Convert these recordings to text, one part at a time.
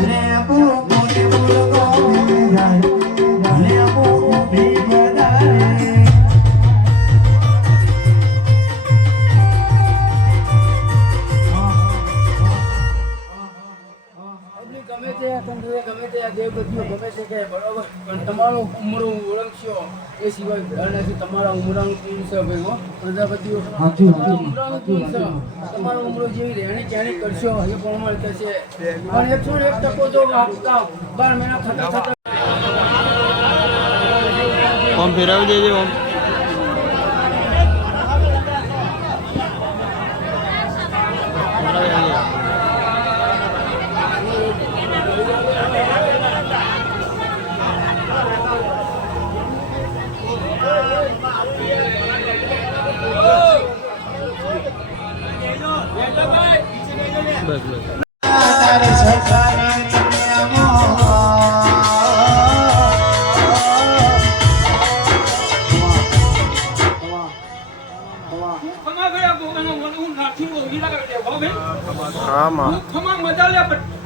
Lembro તે તંદુએ ગમે તે આ દેવગતિઓ ગમે તે કે બરાબર? પણ તમારો ઉમરો ઓળખશો એ સિવાય ઘર નથી. તમારા ઉમરાનું કુલ છે ભાઈ હો. પ્રજાપતિઓ હાચું, તમારા હાચું. ઉમરાનું ગુણ છે. તમારો ઉમરો જેવી રહેણી કહેણી કરશો એ પ્રમાણે થશે પણ એકસો એક ટકો તો આપતા બાર મહિના થતા થતા ઓમ ફેરવી દેજે ઓમ.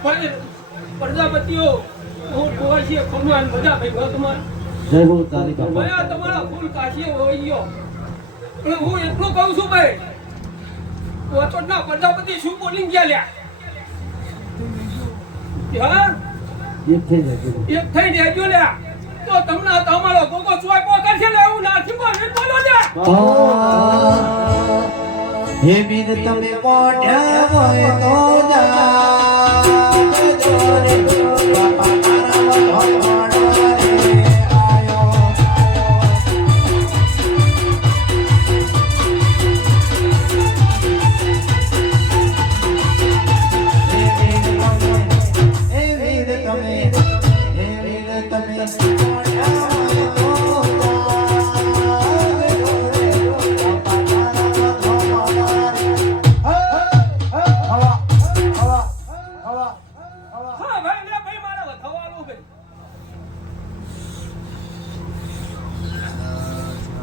પણ પ્રજાપતિઓ મજા ભાઈ તમારે. જય હો તારી ભયા તમારા ફૂલ કાશી હોય ગયો. હું એટલું કહું છું ભાઈ વચોટના પ્રજાપતિ શું બોલી ગયા લ્યા? એક થઈ જાય એક થઈ જાય લ્યા. તો તમને તમારો ગોગો સ્વાઈપો કરશે નાથી બોલે બોલો લ્યા. હે. તમે પોઢ્યા હોય તો જા.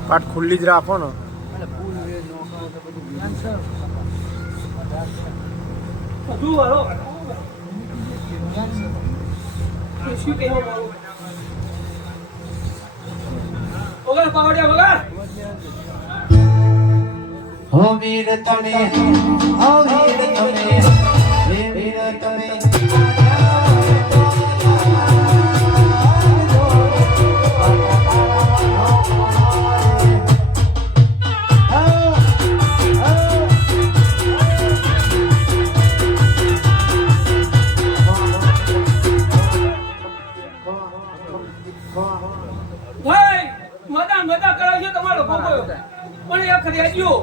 પાટ ખુલ્લી જ રાખો ને. બધું પાવડિયા વગર હો વીર તમે હો વીર તમે હે વીર તમે. ભાઈ મજા મજા છે તમારો ભોગવ્યો પણ એક રેડિયો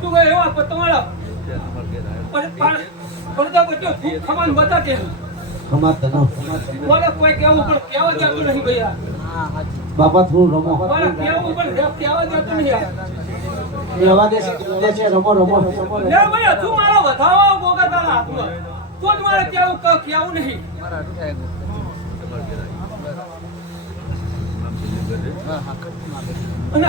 શું કહે એવા પણ તમારા. પણ- બચ્યો ખૂબ ખમાન બધા કે. બોલે કોઈ કેવું પણ કહેવા જતું નહીં ભૈયા. બાપા થોડું રમો. બોલે કેવું પણ કેવા જતું નહીં એવા દે દે છે રમો રમો. લે ભાઈ તું મારો વધાવો બોગા તારા હાથમાં. તો જ મારે કેવું ક- કેવું નહીં. અને